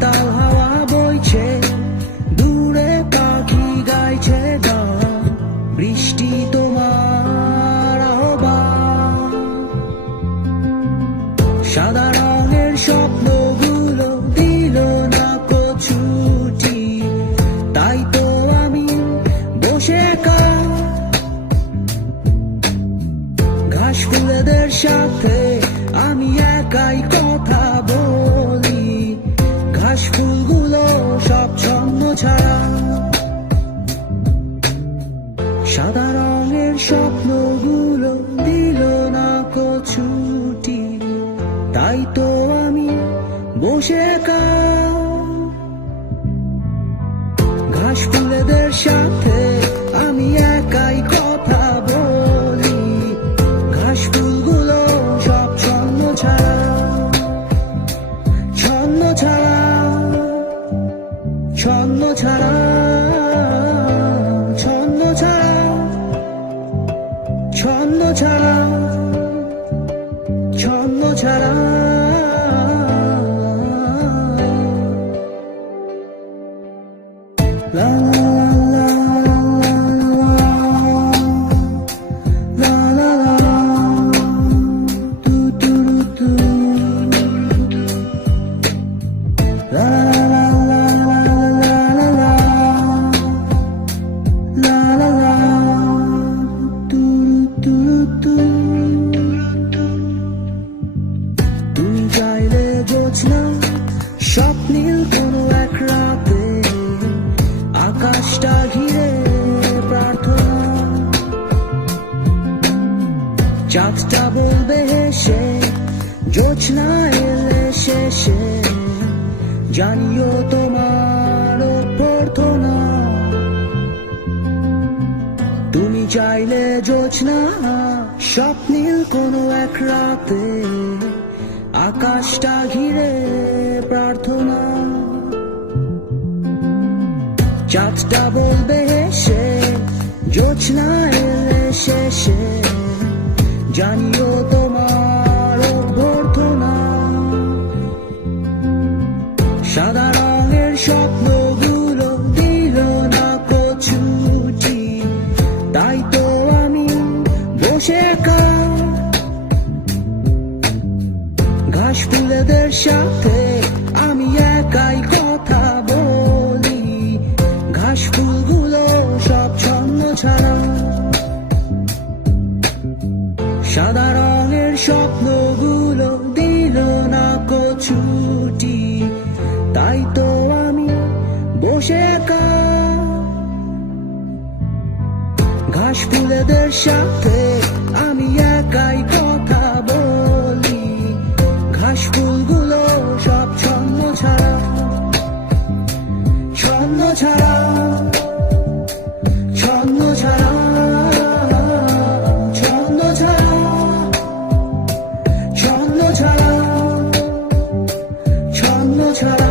মাতাল হাওয়া বইছে, দূরে পাখি গাইছে গান, বৃষ্টি তোমার আহ্বান। সাদা রঙের স্বপ্নগুলো দিল না ছুটি, তাই তো আমি বসে ঘাস ফুলেদের সাথে আমি একাই কথা বলি, ঘাস ফুলগুলো সব ছন্ন ছাড়া। সাদা রঙের স্বপ্নগুলো দিল না ছুটি, তাই তো আমি বসে ঘাস ফুলেদের সাথে আমি একাই কথা বলি, ঘাস ফুলগুলো সব ছন্ন ছাড়া, ছন্ন ছাড়া, ছন্ন ছাড়া, ছন্ন ছাড়া, ছন্ন ছাড়া, ছন্ন ছাড়া। La la la la la la, do do do, la la la la la la, la la la, do do do। তুমি চাইলে জোছনা স্বপ্নীল কোনো এক রাতে, আকাশটা ঘিরে প্রার্থনা, চাঁদটা বলবে হেসে জোছনা এলে শেষে, জানিও তোমার প্রার্থনা। তুমি চাইলে জোছনা স্বপ্নীল কোনো এক রাতে, আকাশটা ঘিরে প্রার্থনা, চাঁদটা বলবে হেসে জোছনা এলে শেষে, জানিও তোমার অভ্যর্থনা। সাদা রঙের স্বপ্নগুলো দিল না ছুটি, তাই তো আমি বসে ঘাস ফুলেদের সাথে আমি একাই কথা বলি, ঘাস ফুলগুলো সব ছন্ন ছাড়া। সাদা রঙের স্বপ্নগুলো দিল না ছুটি, তাই তো আমি বসে ঘাস ফুলেদের সাথে আমি একাই কথা বলি, ঘাস ফুলগুলো সব ছন্ন ছাড়া, ছন্ন ছাড়া, ছন্ন ছাড়া, ছন্ন ছাড়া, ছন্ন ছাড়া, ছন্ন ছাড়া।